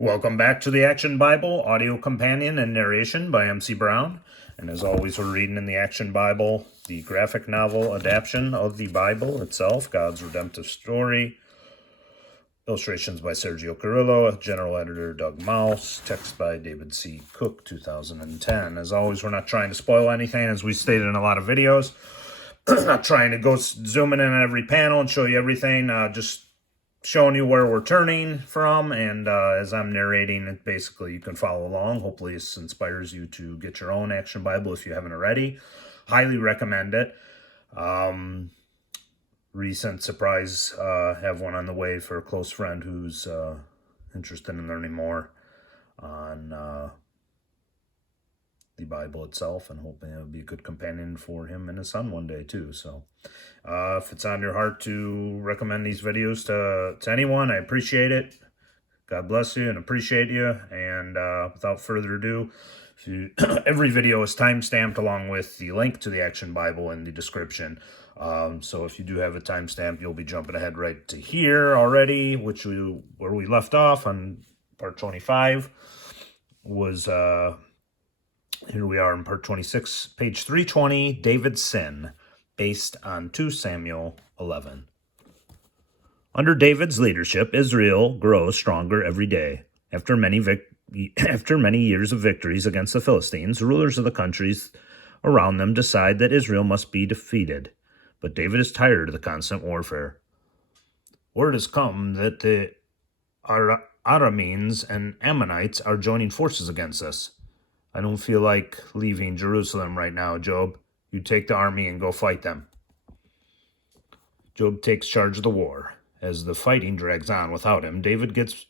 Welcome back to the Action Bible, audio companion and narration by MC Brown. And as always, we're reading in the Action Bible, the graphic novel adaptation of the Bible itself, God's redemptive story. Illustrations by Sergio Carrillo, general editor Doug Mouse, text by David C. Cook, 2010. As always, we're not trying to spoil anything, as we stated in a lot of videos. Not trying to go zooming in on every panel and show you everything, just showing you where we're turning from, and as I'm narrating it, basically you can follow along. Hopefully this inspires you to get your own Action Bible if you haven't already. Highly recommend it. Recent surprise, have one on the way for a close friend who's interested in learning more on the Bible itself, and hoping it'll be a good companion for him and his son one day too. So if it's on your heart to recommend these videos to anyone, I appreciate it. God bless you and appreciate you. And without further ado, every video is time-stamped along with the link to the Action Bible in the description. So if you do have a timestamp, you'll be jumping ahead right to here already, where we left off on part 25 was... Here we are in part 26, page 320, David's Sin, based on 2 Samuel 11. Under David's leadership, Israel grows stronger every day. After many years of victories against the Philistines, rulers of the countries around them decide that Israel must be defeated. But David is tired of the constant warfare. Word has come that the Arameans and Ammonites are joining forces against us. I don't feel like leaving Jerusalem right now, Job. You take the army and go fight them. Job takes charge of the war. As the fighting drags on without him, David gets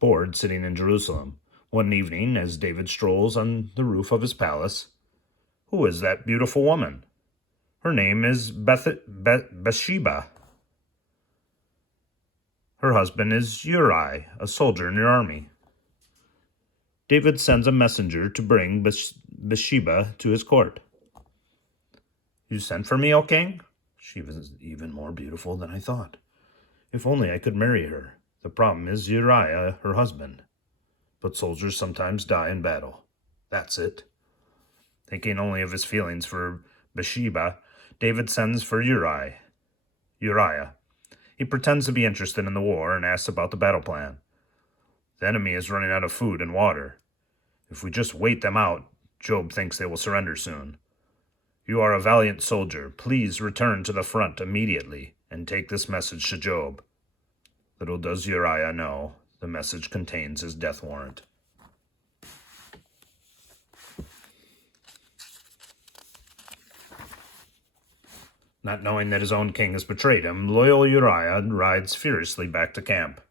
bored sitting in Jerusalem. One evening, as David strolls on the roof of his palace, who is that beautiful woman? Her name is Bathsheba. Her husband is Uriah, a soldier in your army. David sends a messenger to bring Bathsheba to his court. You sent for me, O king? She was even more beautiful than I thought. If only I could marry her. The problem is Uriah, her husband. But soldiers sometimes die in battle. That's it. Thinking only of his feelings for Bathsheba, David sends for Uriah. He pretends to be interested in the war and asks about the battle plan. The enemy is running out of food and water. If we just wait them out, Job thinks they will surrender soon. You are a valiant soldier. Please return to the front immediately and take this message to Job. Little does Uriah know, the message contains his death warrant. Not knowing that his own king has betrayed him, loyal Uriah rides furiously back to camp.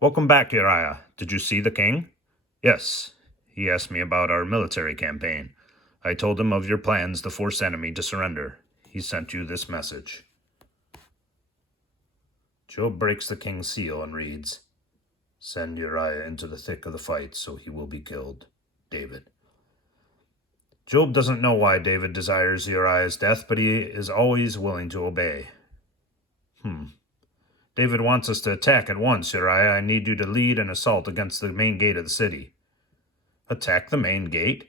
Welcome back, Uriah. Did you see the king? Yes. He asked me about our military campaign. I told him of your plans to force enemy to surrender. He sent you this message. Job breaks the king's seal and reads, Send Uriah into the thick of the fight so he will be killed. David. Job doesn't know why David desires Uriah's death, but he is always willing to obey. David wants us to attack at once, Uriah. I need you to lead an assault against the main gate of the city. Attack the main gate?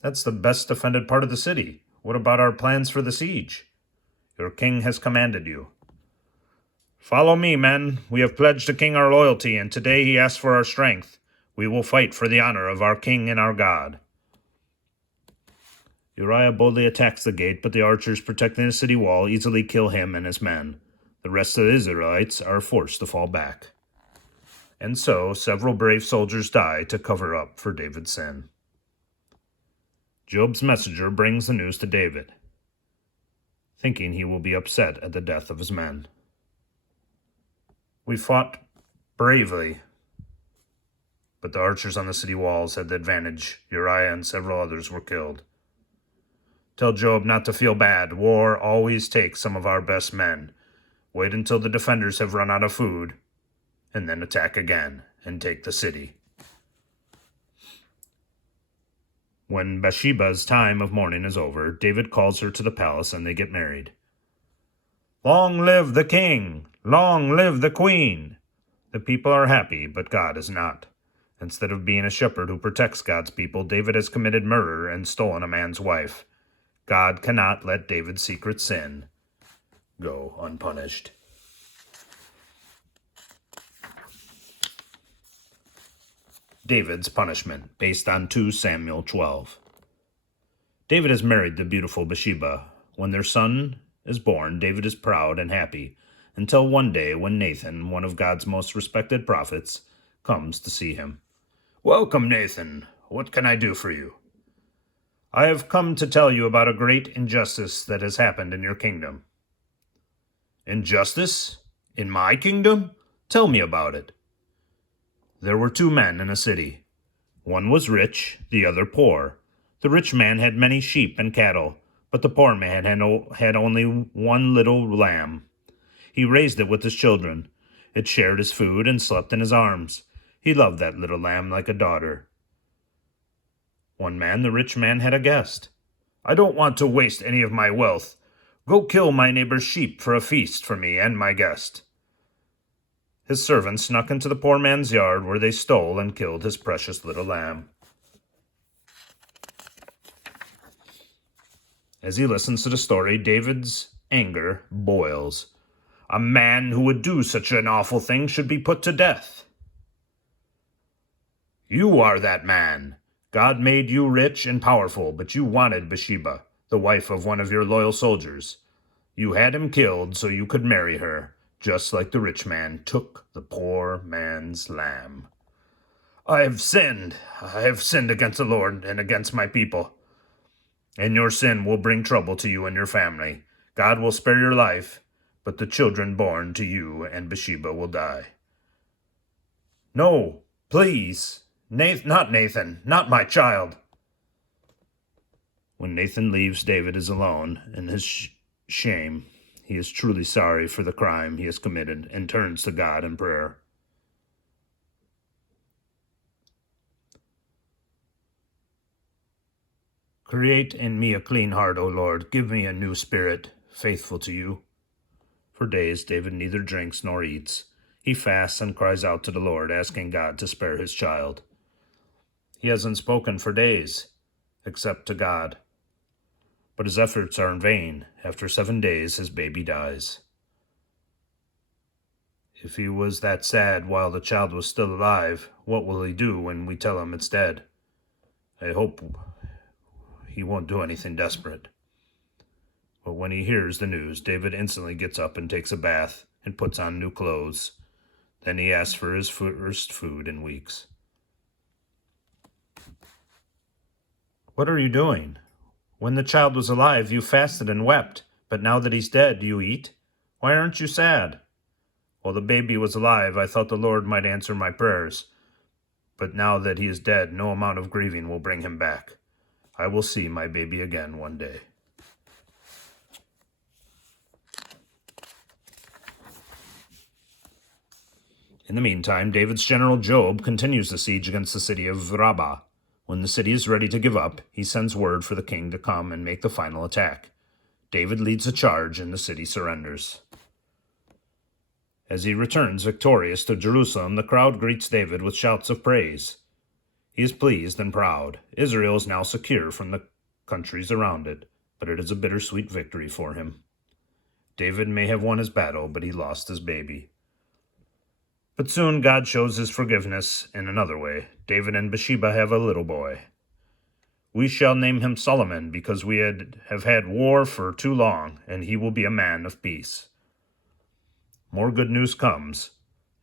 That's the best defended part of the city. What about our plans for the siege? Your king has commanded you. Follow me, men. We have pledged the king our loyalty, and today he asks for our strength. We will fight for the honor of our king and our God. Uriah boldly attacks the gate, but the archers protecting the city wall easily kill him and his men. The rest of the Israelites are forced to fall back. And so, several brave soldiers die to cover up for David's sin. Job's messenger brings the news to David, thinking he will be upset at the death of his men. We fought bravely, but the archers on the city walls had the advantage. Uriah and several others were killed. Tell Job not to feel bad. War always takes some of our best men. Wait until the defenders have run out of food, and then attack again and take the city. When Bathsheba's time of mourning is over, David calls her to the palace and they get married. Long live the king! Long live the queen! The people are happy, but God is not. Instead of being a shepherd who protects God's people, David has committed murder and stolen a man's wife. God cannot let David's secret sin go unpunished. David's punishment, based on 2 Samuel 12. David has married the beautiful Bathsheba. When their son is born, David is proud and happy, until one day when Nathan, one of God's most respected prophets, comes to see him. "Welcome, Nathan. What can I do for you?" "I have come to tell you about a great injustice that has happened in your kingdom." "Injustice? In my kingdom? Tell me about it." There were 2 men in a city. One was rich, the other poor. The rich man had many sheep and cattle, but the poor man had only one little lamb. He raised it with his children. It shared his food and slept in his arms. He loved that little lamb like a daughter. One man, the rich man, had a guest. "I don't want to waste any of my wealth. Go kill my neighbor's sheep for a feast for me and my guest." His servants snuck into the poor man's yard, where they stole and killed his precious little lamb. As he listens to the story, David's anger boils. A man who would do such an awful thing should be put to death. "You are that man. God made you rich and powerful, but you wanted Bathsheba, the wife of one of your loyal soldiers. You had him killed so you could marry her, just like the rich man took the poor man's lamb." I have sinned against the Lord and against my people. And your sin will bring trouble to you and your family. God will spare your life, but the children born to you and Bathsheba will die. "No, please. Not Nathan, not my child." When Nathan leaves, David is alone. In his shame, he is truly sorry for the crime he has committed and turns to God in prayer. "Create in me a clean heart, O Lord. Give me a new spirit, faithful to you." For days, David neither drinks nor eats. He fasts and cries out to the Lord, asking God to spare his child. He hasn't spoken for days, except to God. But his efforts are in vain. After 7 days, his baby dies. If he was that sad while the child was still alive, what will he do when we tell him it's dead? I hope he won't do anything desperate. But when he hears the news, David instantly gets up and takes a bath and puts on new clothes. Then he asks for his first food in weeks. "What are you doing? When the child was alive, you fasted and wept, but now that he's dead, you eat? Why aren't you sad?" "While the baby was alive, I thought the Lord might answer my prayers. But now that he is dead, no amount of grieving will bring him back. I will see my baby again one day." In the meantime, David's general Joab continues the siege against the city of Rabbah. When the city is ready to give up, he sends word for the king to come and make the final attack. David leads the charge and the city surrenders. As he returns victorious to Jerusalem, the crowd greets David with shouts of praise. He is pleased and proud. Israel is now secure from the countries around it, but it is a bittersweet victory for him. David may have won his battle, but he lost his baby. But soon God shows his forgiveness in another way. David and Bathsheba have a little boy. "We shall name him Solomon, because we have had war for too long, and he will be a man of peace." More good news comes.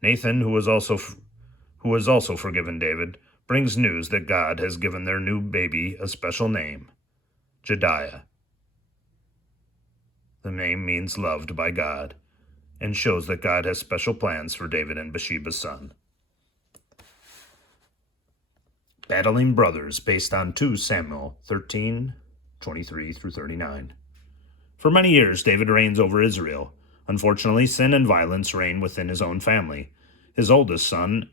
Nathan, who has also forgiven David, brings news that God has given their new baby a special name, Jediah. The name means loved by God, and shows that God has special plans for David and Bathsheba's son. Battling Brothers, based on 2 Samuel 13, 23 through 39. For many years, David reigns over Israel. Unfortunately, sin and violence reign within his own family. His oldest son,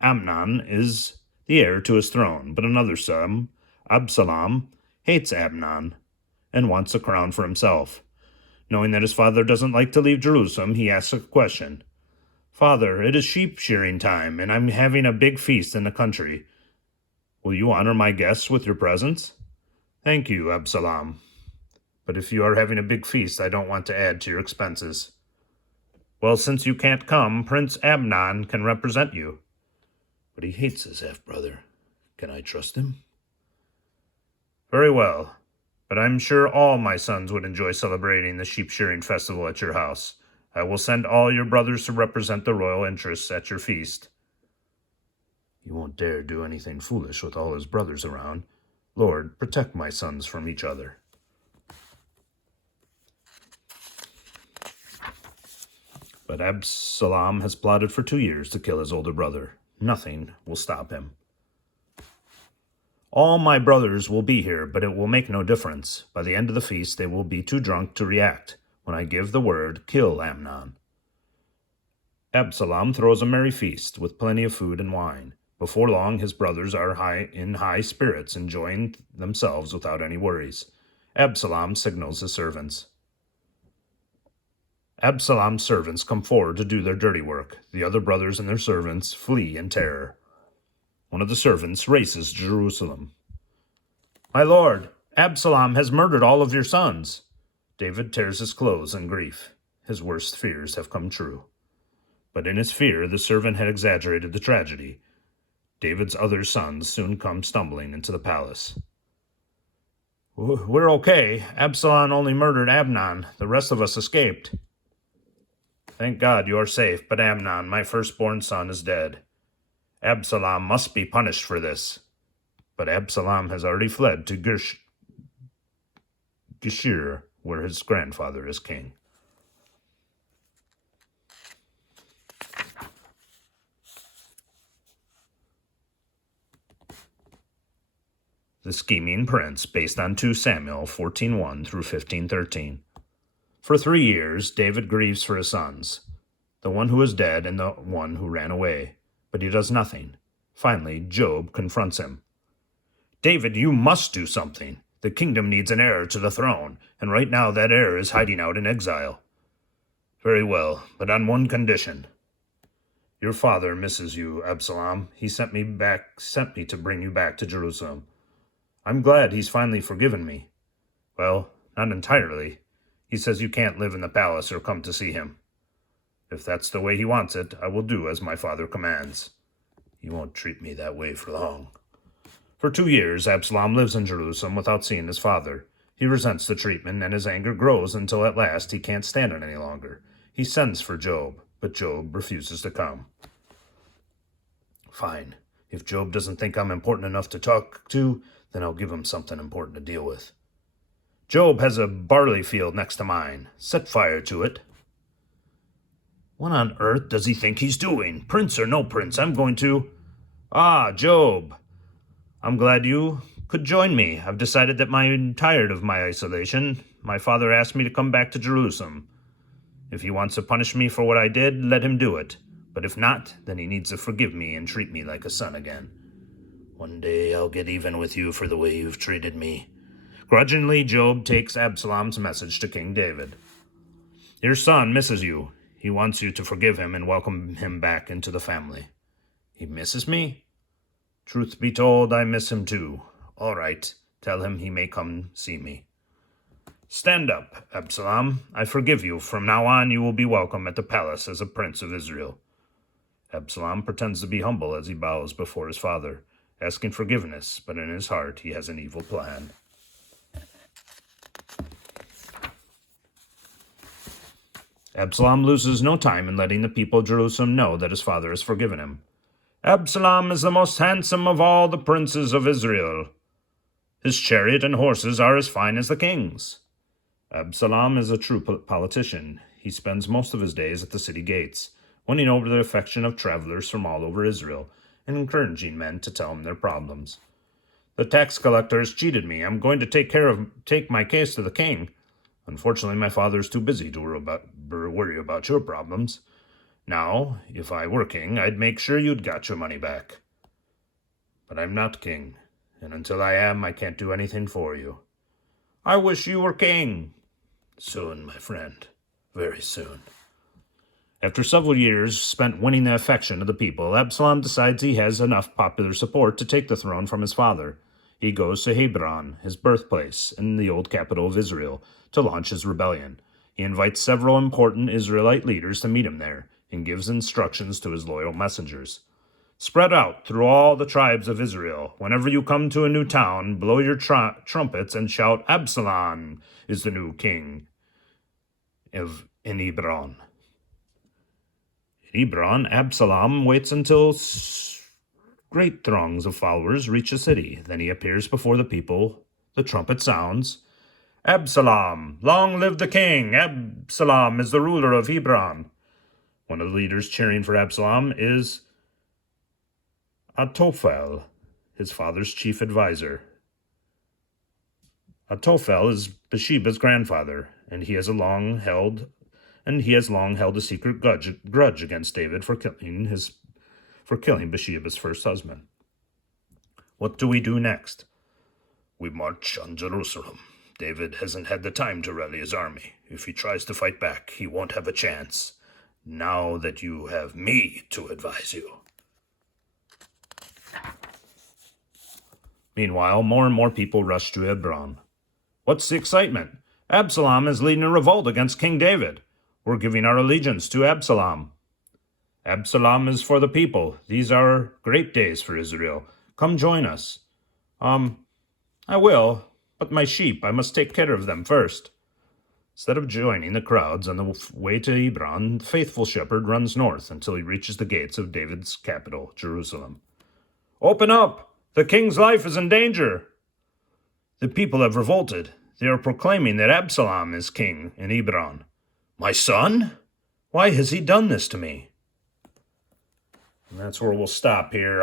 Amnon, is the heir to his throne, but another son, Absalom, hates Amnon and wants a crown for himself. Knowing that his father doesn't like to leave Jerusalem, he asks a question. Father, it is sheep shearing time, and I'm having a big feast in the country. Will you honor my guests with your presence? Thank you, Absalom. But if you are having a big feast, I don't want to add to your expenses. Well, since you can't come, Prince Amnon can represent you. But he hates his half-brother. Can I trust him? Very well, but I'm sure all my sons would enjoy celebrating the sheep-shearing festival at your house. I will send all your brothers to represent the royal interests at your feast. You won't dare do anything foolish with all his brothers around. Lord, protect my sons from each other. But Absalom has plotted for 2 years to kill his older brother. Nothing will stop him. All my brothers will be here, but it will make no difference. By the end of the feast, they will be too drunk to react. When I give the word, kill Amnon. Absalom throws a merry feast with plenty of food and wine. Before long, his brothers are in high spirits, enjoying themselves without any worries. Absalom signals his servants. Absalom's servants come forward to do their dirty work. The other brothers and their servants flee in terror. One of the servants races to Jerusalem. My lord, Absalom has murdered all of your sons. David tears his clothes in grief. His worst fears have come true. But in his fear, the servant had exaggerated the tragedy. David's other sons soon come stumbling into the palace. We're okay. Absalom only murdered Amnon. The rest of us escaped. Thank God you are safe, but Amnon, my firstborn son, is dead. Absalom must be punished for this. But Absalom has already fled to Geshur, where his grandfather is king. The Scheming Prince, based on 2 Samuel 14:1 through 15:13. For 3 years, David grieves for his sons, the one who is dead and the one who ran away, but he does nothing. Finally, Job confronts him. David, you must do something. The kingdom needs an heir to the throne, and right now that heir is hiding out in exile. Very well, but on one condition. Your father misses you, Absalom. He sent me to bring you back to Jerusalem. I'm glad he's finally forgiven me. Well, not entirely. He says you can't live in the palace or come to see him. If that's the way he wants it, I will do as my father commands. He won't treat me that way for long. For 2 years, Absalom lives in Jerusalem without seeing his father. He resents the treatment, and his anger grows until at last he can't stand it any longer. He sends for Job, but Job refuses to come. Fine. If Job doesn't think I'm important enough to talk to, then I'll give him something important to deal with. Job has a barley field next to mine. Set fire to it. What on earth does he think he's doing? Prince or no prince, I'm going to... Ah, Job. I'm glad you could join me. I've decided that I'm tired of my isolation. My father asked me to come back to Jerusalem. If he wants to punish me for what I did, let him do it. But if not, then he needs to forgive me and treat me like a son again. One day I'll get even with you for the way you've treated me. Grudgingly, Job takes Absalom's message to King David. Your son misses you. He wants you to forgive him and welcome him back into the family. He misses me? Truth be told, I miss him too. All right, tell him he may come see me. Stand up, Absalom. I forgive you. From now on, you will be welcome at the palace as a prince of Israel. Absalom pretends to be humble as he bows before his father, asking forgiveness, but in his heart he has an evil plan. Absalom loses no time in letting the people of Jerusalem know that his father has forgiven him. Absalom is the most handsome of all the princes of Israel. His chariot and horses are as fine as the king's. Absalom is a true politician. He spends most of his days at the city gates, winning over the affection of travelers from all over Israel, and encouraging men to tell him their problems. The tax collector has cheated me. I'm going to take my case to the king. Unfortunately, my father is too busy to worry about your problems. Now, if I were king, I'd make sure you'd got your money back. But I'm not king, and until I am, I can't do anything for you. I wish you were king. Soon, my friend, very soon. After several years spent winning the affection of the people, Absalom decides he has enough popular support to take the throne from his father. He goes to Hebron, his birthplace, in the old capital of Israel, to launch his rebellion. He invites several important Israelite leaders to meet him there, and gives instructions to his loyal messengers. Spread out through all the tribes of Israel. Whenever you come to a new town, blow your trumpets and shout, Absalom is the new king in Hebron. In Hebron, Absalom waits until great throngs of followers reach the city. Then he appears before the people. The trumpet sounds. Absalom, long live the king! Absalom is the ruler of Hebron. One of the leaders cheering for Absalom is Ahitophel, his father's chief advisor. Ahitophel is Bathsheba's grandfather, and he has long held a secret grudge against David for killing Bathsheba's first husband. What do we do next? We march on Jerusalem. David hasn't had the time to rally his army. If he tries to fight back, he won't have a chance. Now that you have me to advise you. Meanwhile, more and more people rush to Hebron. What's the excitement? Absalom is leading a revolt against King David. We're giving our allegiance to Absalom. Absalom is for the people. These are great days for Israel. Come join us. I will, but my sheep, I must take care of them first. Instead of joining the crowds on the way to Hebron, the faithful shepherd runs north until he reaches the gates of David's capital, Jerusalem. Open up! The king's life is in danger! The people have revolted. They are proclaiming that Absalom is king in Hebron. My son? Why has he done this to me? And that's where we'll stop here.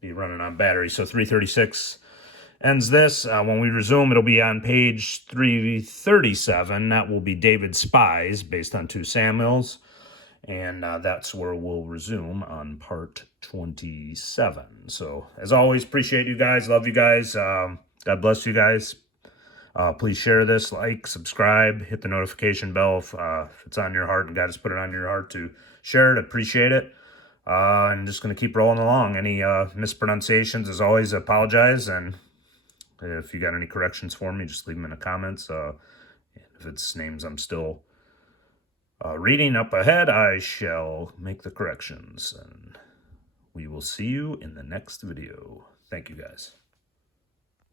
Be running on battery. So 336 ends this. When we resume, it'll be on page 337. That will be David's spies, based on 2 Samuels. And that's where we'll resume on part 27. So, as always, appreciate you guys. Love you guys. God bless you guys. Please share this, like, subscribe, hit the notification bell if it's on your heart and God has put it on your heart to share it. Appreciate it. I'm just going to keep rolling along. Any mispronunciations, as always, apologize. And if you got any corrections for me, just leave them in the comments. If it's names I'm still reading up ahead, I shall make the corrections. And we will see you in the next video. Thank you, guys.